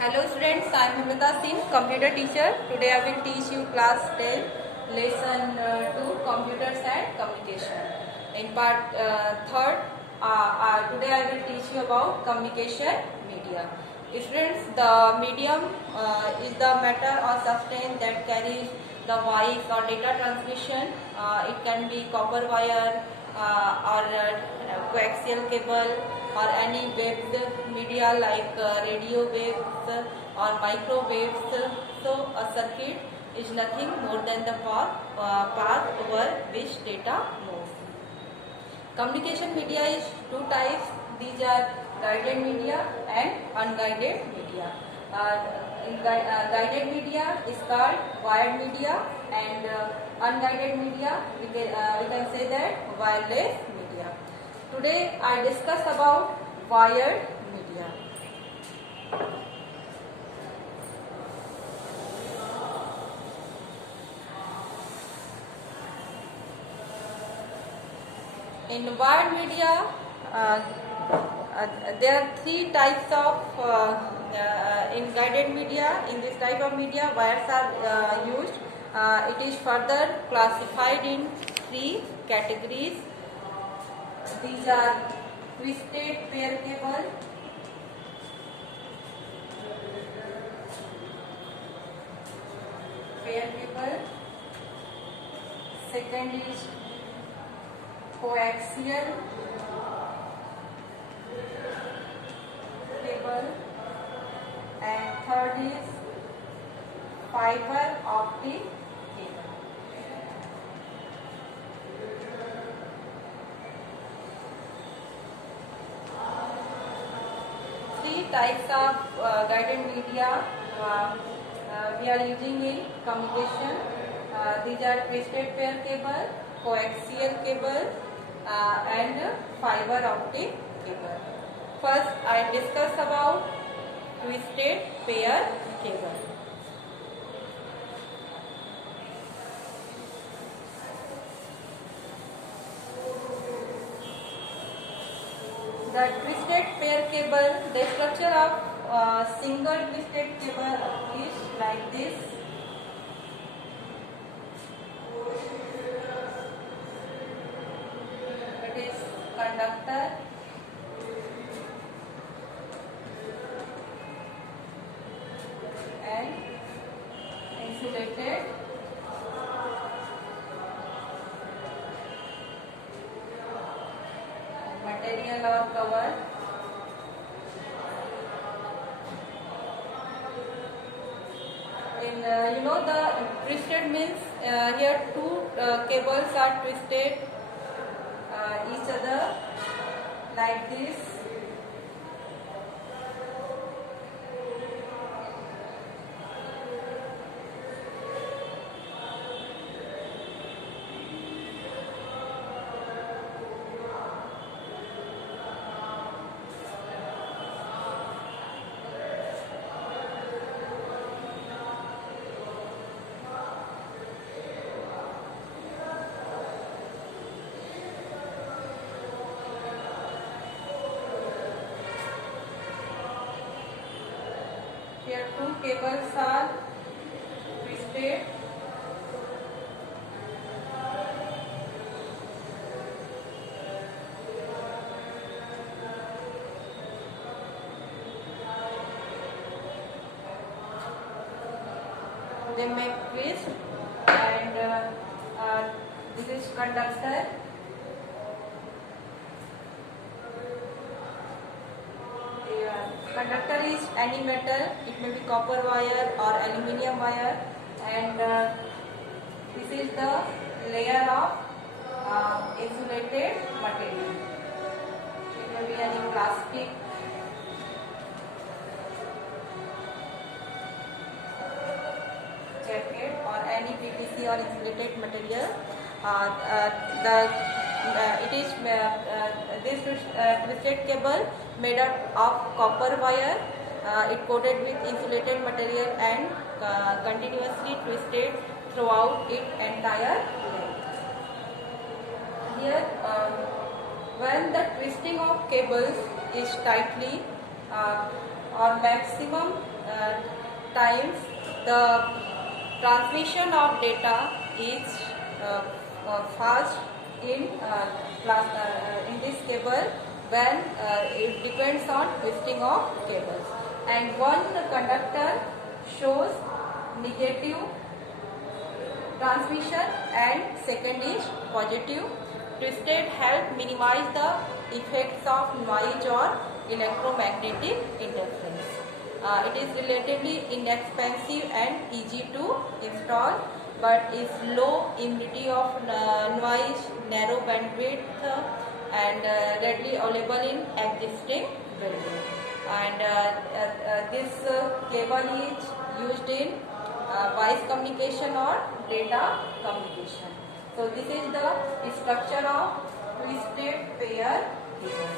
Hello students, I am Himata Singh, computer teacher. Today I will teach you class 10, lesson 2, computers and communication. In part 3rd, today I will teach you about communication media. Students, the medium is the matter or substance that carries the voice or data transmission. It can be copper wire or coaxial cable or any waves media like radio waves or microwaves. So a circuit is nothing more than the path over which data moves. Communication media is two types. These are guided media and unguided media. Guided media is called wired media, and unguided media we can say that wireless media. Today I discuss about wired media. In wired media, there are three types of in guided media. In this type of media, wires are used. It is further classified in three categories. These are twisted pair cable, second is coaxial cable, and third is fiber optic cable. Three types of guided media we are using in communication. These are twisted pair cable, coaxial cable, and fiber optic cable. First, I discuss about twisted pair cable. The twisted pair cable, the structure of single twisted cable is like this. It is conductor, and insulated material or cover. In the twisted means here two cables are twisted each other like this. Here two cables are twisted. They make twist, and this is conductor. Conductor is any metal, it may be copper wire or aluminium wire, and this is the layer of insulated material. It may be any plastic, jacket, or any PVC or insulated material. This twisted cable made up of copper wire. It coated with insulated material and continuously twisted throughout its entire length. Here, when the twisting of cables is tightly or maximum times the transmission of data is fast in this cable when it depends on twisting of cables, and one conductor shows negative transmission and second is positive. Twisted help minimize the effects of noise or electromagnetic interference. It is relatively inexpensive and easy to install, but is low immunity of noise, narrow bandwidth, and readily available in existing buildings. And this cable is used in voice communication or data communication. So this is the structure of twisted pair cable.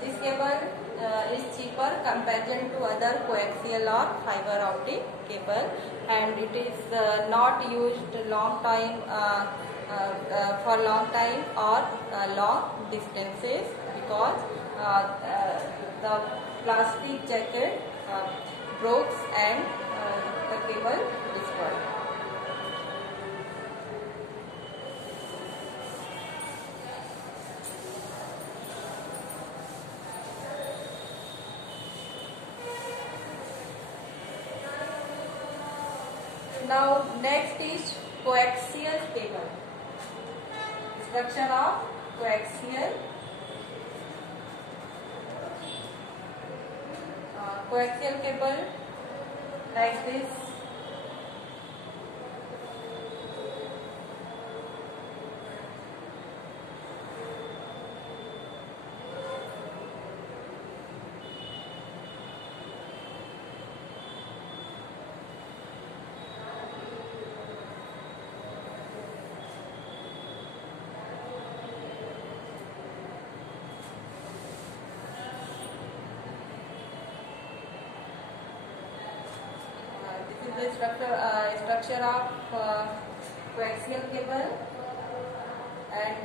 This cable is cheaper comparison to other coaxial or fiber optic cable, and it is not used long time for long time or long distances, because the plastic jacket breaks and the cable destroyed. Now next is coaxial cable. Structure of coaxial. Coaxial cable like this. This is the structure of coaxial cable, and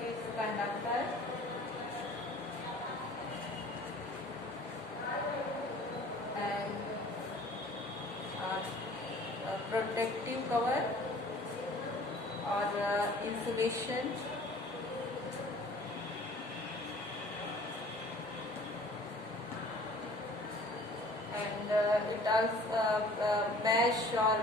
its conductor and protective cover or insulation. And it also mesh or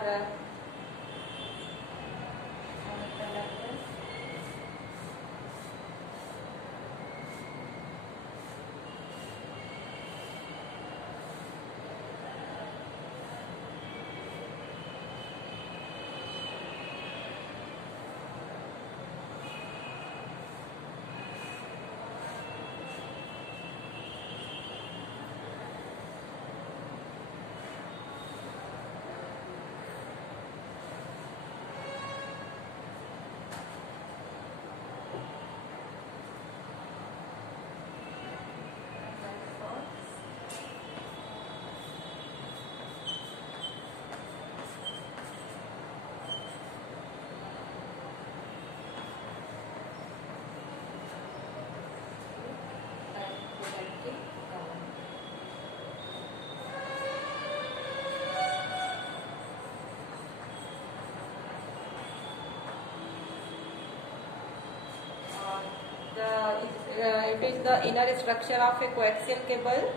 it is the inner structure of a coaxial cable.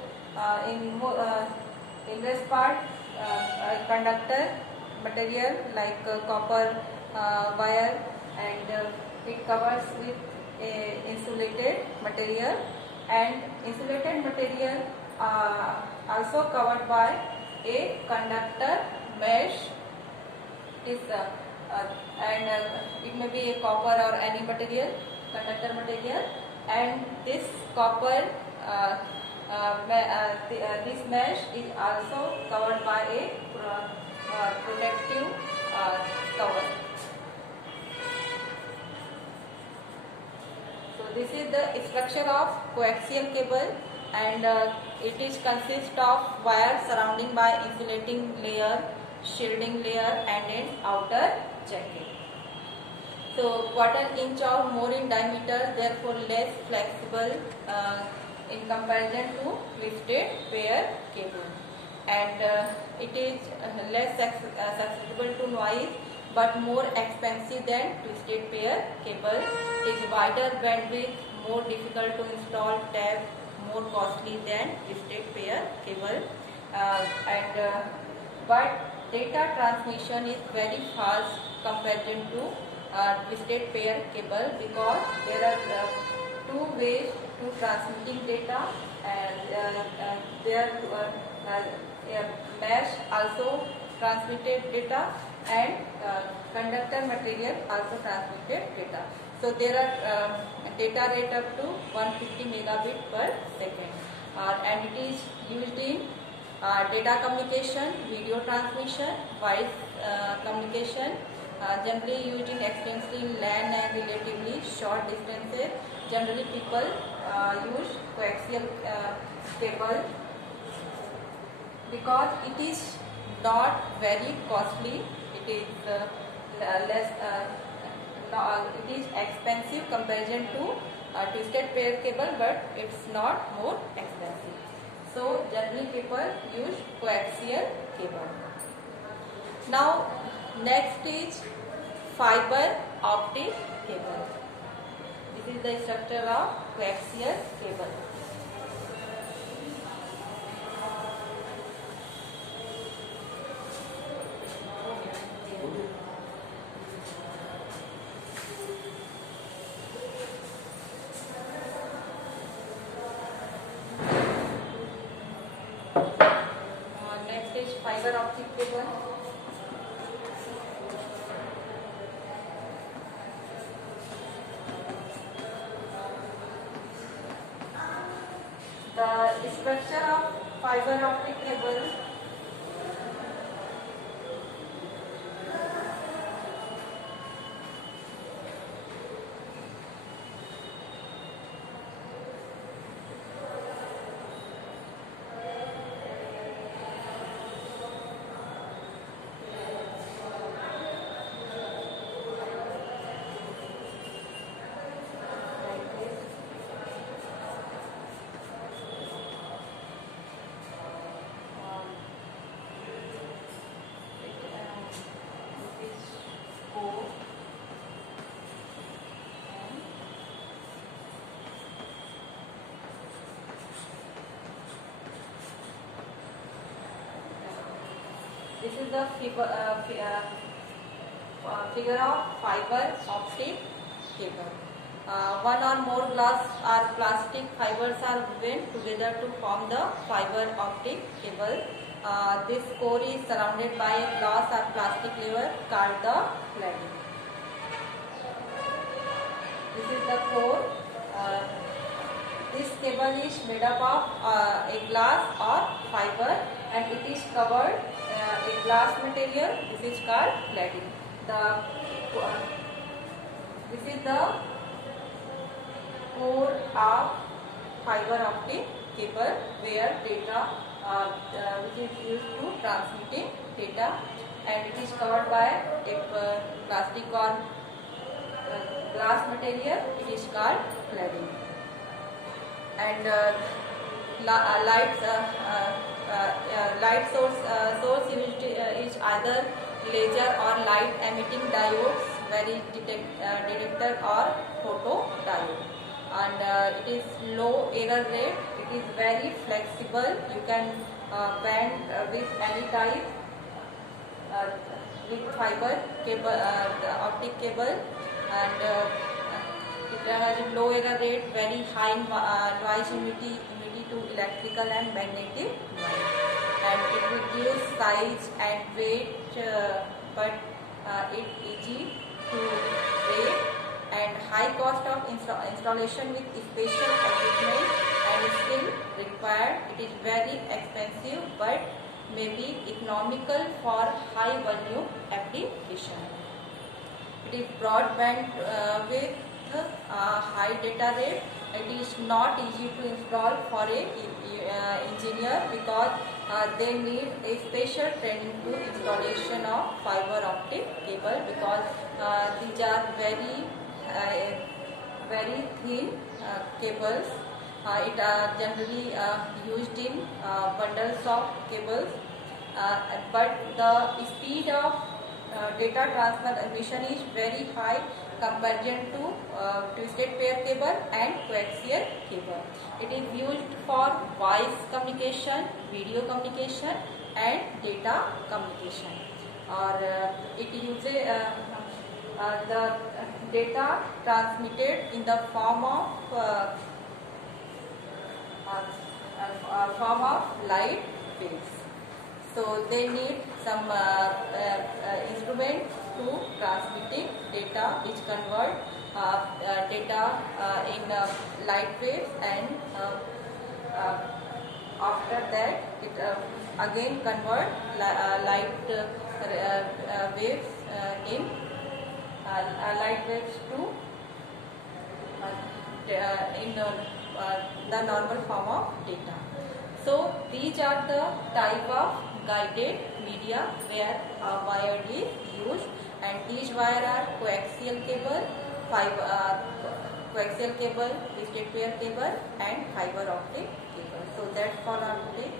In this part, conductor material like copper wire, and it covers with a insulated material, and insulated material also covered by a conductor mesh. And it may be a copper or any material, conductor material, and this copper this mesh is also covered by a protective cover. So this is the structure of coaxial cable. and it is consist of wire surrounding by insulating layer, shielding layer, and an outer jacket. So quarter inch or more in diameter, therefore less flexible in comparison to twisted pair cable, and it is less susceptible to noise but more expensive than twisted pair cable. It is wider bandwidth, more difficult to install, tab, more costly than twisted pair cable, but data transmission is very fast compared to twisted pair cable, because there are two ways to transmitting data, and there mesh also transmitted data, and conductor material also transmitted data. So there are data rate up to 150 megabit per second, and it is used in data communication, video transmission, voice communication, generally used in extensively LAN and relatively short distances. Generally people use coaxial cable because it is not very costly. It is it is expensive comparison to twisted pair cable, but it's not more expensive. So generally people use coaxial cable. Now next is fiber optic cable. This is the structure of coaxial cable. Next is fiber optic cable. The structure of fiber optic cable this is the figure of fiber optic cable. One or more glass or plastic fibers are woven together to form the fiber optic cable. This core is surrounded by a glass or plastic layer called the cladding. This is the core. This cable is made up of a glass or fiber, and it is covered in glass material. This is called cladding. This is the core of fiber optic cable, where data which is used to transmitting data, and it is covered by a plastic or glass material. It is called cladding. And light source used is either laser or light emitting diodes, very detector or photodiode, and it is low error rate. It is very flexible. You can bend with any type with fiber cable, the optic cable, and it has a low error rate, very high noise immunity to electrical and magnetic noise, and it reduces size and weight, but it easy to break, and high cost of installation with special equipment and skill required. It is very expensive, but may be economical for high volume application. It is broadband with high data rate, it is not easy to install for a engineer because they need a special training to installation of fiber optic cable because these are very thin cables. It are generally used in bundles of cables, but the speed of data transmission is very high comparison to twisted pair cable and coaxial cable. It is used for voice communication, video communication and data communication. Or it uses the data transmitted in the form of light waves. So they need some instrument to transmitting data which convert data in light waves, and after that it again convert light waves in light waves to in the normal form of data. So these are the type of guided media where wire is used, and these wire are coaxial cable, twisted pair cable and fiber optic cable. So that's all on today.